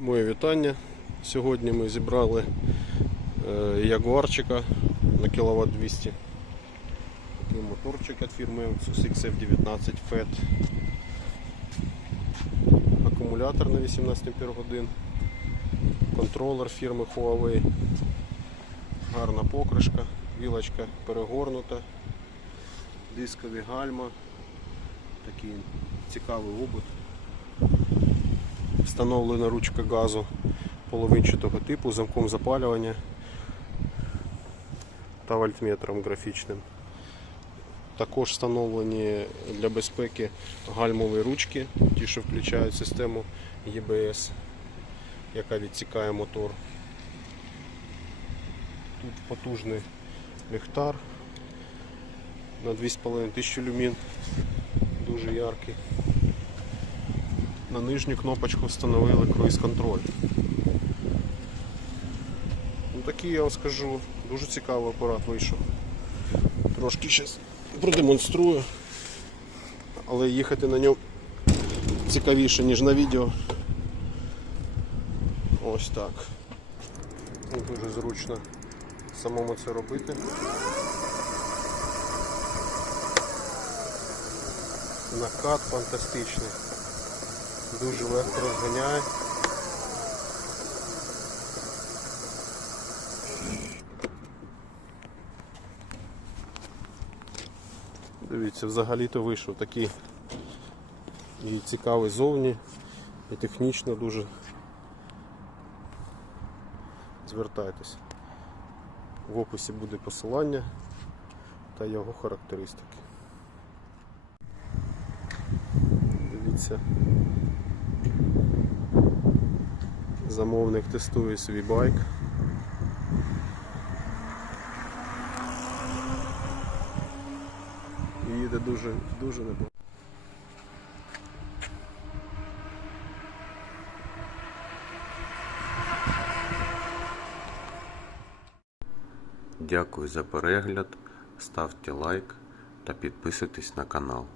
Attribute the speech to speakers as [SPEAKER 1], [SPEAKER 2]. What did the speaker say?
[SPEAKER 1] Моє вітання. Сьогодні ми зібрали е, ягуарчика на кіловат 200. Такий моторчик від фірми Lexus XF19 FET. Акумулятор на 18 Ах. Контролер фірми Huawei. Гарна покришка, вілочка перегорнута, дискові гальма, такий цікавий обод. Встановлена ручка газу половинчатого типу, замком запалювання та вольтметром графічним. Також встановлені для безпеки гальмові ручки, ті, що включають систему ЄБС, яка відсікає мотор. Тут потужний ліхтар на 2500 люмін, дуже яркий. На нижню кнопочку встановили круїз-контроль. Ну, такий я вам скажу, дуже цікавий апарат вийшов. Трошки зараз продемонструю, але їхати на ньому цікавіше, ніж на відео. Ось так. Ну, Дуже зручно самому це робити. Накат фантастичний. Дуже легко розганяє. Дивіться, взагалі-то вийшов такий і цікавий зовні, і технічно дуже звертайтесь. В описі буде посилання та його характеристики. Дивіться. Замовник тестує свій байк. І їде дуже, дуже непогано.
[SPEAKER 2] Дякую за перегляд, ставте лайк та підписуйтесь на канал.